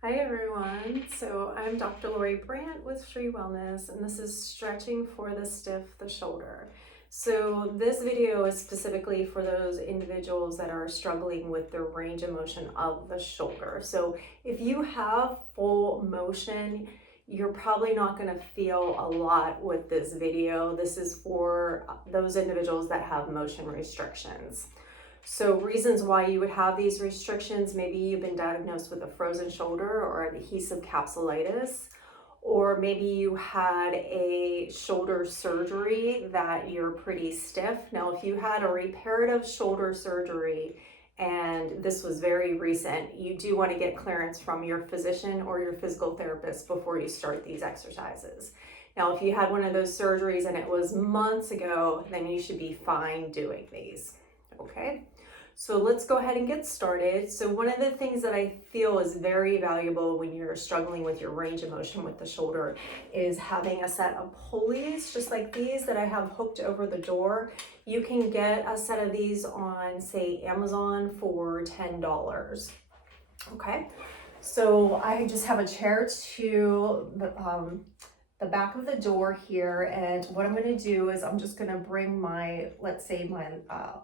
Hi everyone, so I'm Dr. Lori Brandt with Free Wellness, and this is stretching for the stiff, the shoulder. So this video is specifically for those individuals that are struggling with the range of motion of the shoulder. So if you have full motion, you're probably not going to feel a lot with this video. This is for those individuals that have motion restrictions. So reasons why you would have these restrictions: maybe you've been diagnosed with a frozen shoulder or adhesive capsulitis, or maybe you had a shoulder surgery that you're pretty stiff. Now, if you had a reparative shoulder surgery and this was very recent, you do want to get clearance from your physician or your physical therapist before you start these exercises. Now, if you had one of those surgeries and it was months ago, then you should be fine doing these. Okay, so let's go ahead and get started. So one of the things that I feel is very valuable when you're struggling with your range of motion with the shoulder is having a set of pulleys just like these that I have hooked over the door. You can get a set of these on, say, Amazon for $10. Okay, so I just have a chair to the back of the door here, and what I'm going to do is I'm just going to bring my, let's say, my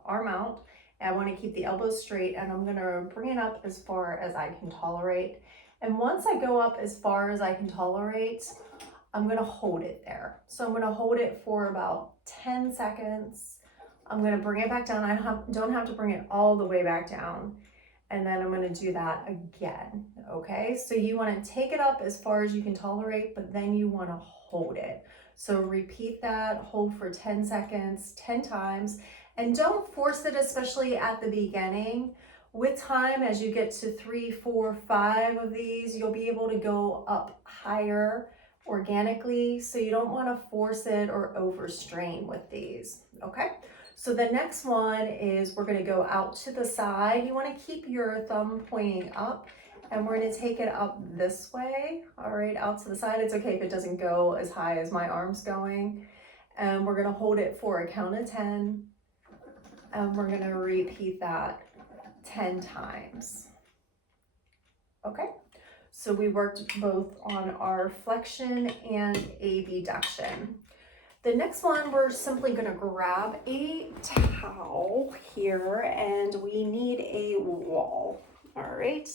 arm out. I want to keep the elbows straight, and I'm going to bring it up as far as I can tolerate. And once I go up as far as I can tolerate, I'm going to hold it there. So I'm going to hold it for about 10 seconds. I'm going to bring it back down. I don't have to bring it all the way back down. And then I'm going to do that again. Okay, so you want to take it up as far as you can tolerate, but then you want to hold it. So repeat that, hold for 10 seconds, 10 times, and don't force it, especially at the beginning. With time, as you get to 3, 4, 5 of these, you'll be able to go up higher organically. So you don't want to force it or overstrain with these. Okay. So the next one is we're going to go out to the side. You want to keep your thumb pointing up, and we're going to take it up this way. All right, out to the side. It's okay if it doesn't go as high as my arm's going. And we're going to hold it for a count of 10. And we're going to repeat that 10 times. Okay, so we worked both on our flexion and abduction. The next one, we're simply going to grab a towel here, and we need a wall. All right,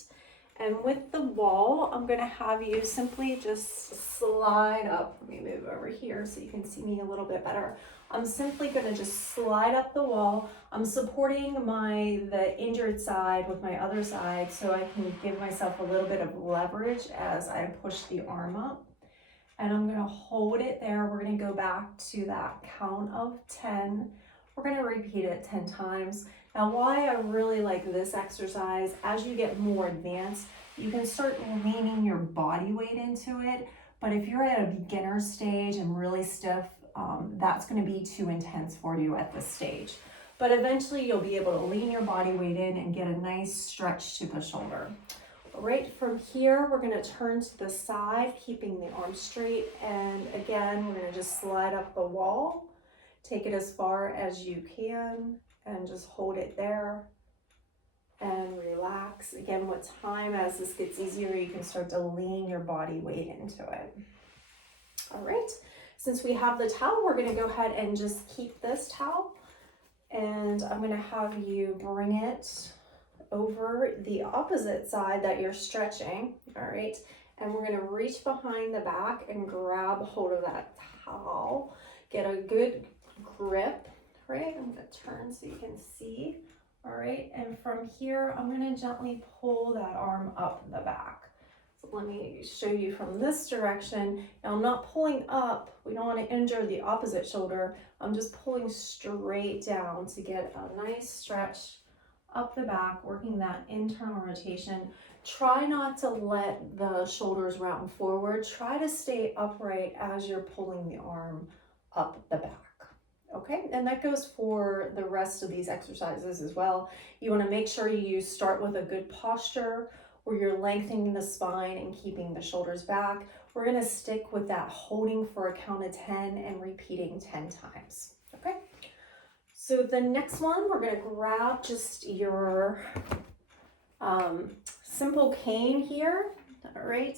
and with the wall, I'm going to have you simply just slide up. Let me move over here so you can see me a little bit better. I'm simply going to just slide up the wall. I'm supporting the injured side with my other side so I can give myself a little bit of leverage as I push the arm up. And I'm going to hold it there. We're going to go back to that count of 10. We're going to repeat it 10 times. Now, why I really like this exercise, as you get more advanced, you can start leaning your body weight into it. But if you're at a beginner stage and really stiff, that's going to be too intense for you at this stage. But eventually you'll be able to lean your body weight in and get a nice stretch to the shoulder. Right from here, we're going to turn to the side, keeping the arm straight. And again, we're going to just slide up the wall. Take it as far as you can and just hold it there and relax. Again, with time, as this gets easier, you can start to lean your body weight into it. All right, since we have the towel, we're going to go ahead and just keep this towel. And I'm going to have you bring it over the opposite side that you're stretching. All right, and we're going to reach behind the back and grab hold of that towel. Get a good grip. Right, I'm going to turn so you can see. All right, and from here I'm going to gently pull that arm up the back. So let me show you from this direction. Now I'm not pulling up. We don't want to injure the opposite shoulder. I'm just pulling straight down to get a nice stretch up the back, working that internal rotation. Try not to let the shoulders round forward. Try to stay upright as you're pulling the arm up the back. Okay, and that goes for the rest of these exercises as well. You want to make sure you start with a good posture where you're lengthening the spine and keeping the shoulders back. We're going to stick with that holding for a count of 10 and repeating 10 times. Okay. So the next one, we're going to grab just your simple cane here. All right.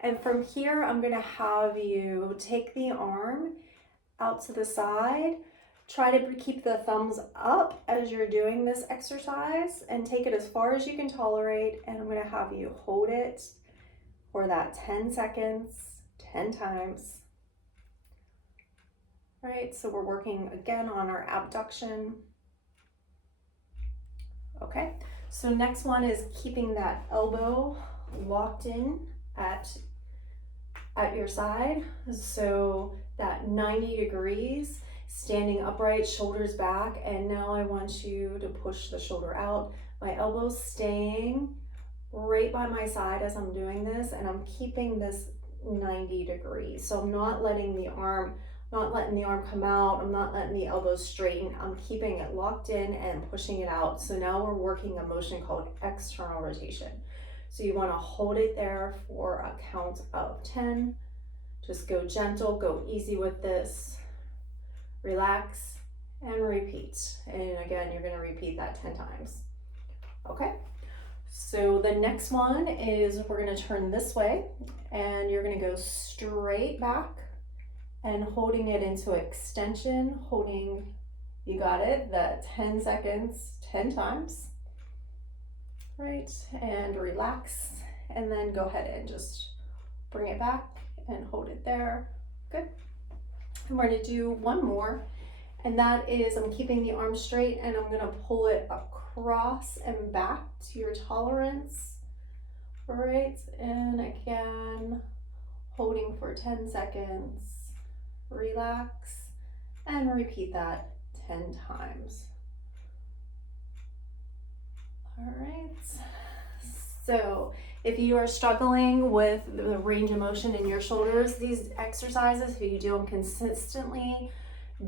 And from here, I'm gonna have you take the arm out to the side. Try to keep the thumbs up as you're doing this exercise and take it as far as you can tolerate. And I'm gonna have you hold it for that 10 seconds, 10 times. All right, so we're working again on our abduction. Okay, so next one is keeping that elbow locked in at your side. So that 90 degrees, standing upright, shoulders back, and now I want you to push the shoulder out. My elbow's staying right by my side as I'm doing this, and I'm keeping this 90 degrees. So I'm not letting the arm come out. I'm not letting the elbow straighten. I'm keeping it locked in and pushing it out. So now we're working a motion called external rotation. So you want to hold it there for a count of 10. Just go gentle, go easy with this. Relax and repeat. And again, you're going to repeat that 10 times. Okay. So the next one is we're going to turn this way and you're going to go straight back and holding it into extension, holding, you got it, that 10 seconds, 10 times. Right, and relax, and then go ahead and just bring it back and hold it there. Good. And we're going to do one more, and that is I'm keeping the arm straight and I'm going to pull it across and back to your tolerance. All right, and again, holding for 10 seconds, relax, and repeat that 10 times. All right, so if you are struggling with the range of motion in your shoulders, these exercises, if you do them consistently,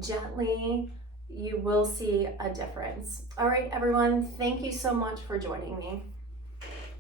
gently, you will see a difference. All right, everyone, thank you so much for joining me.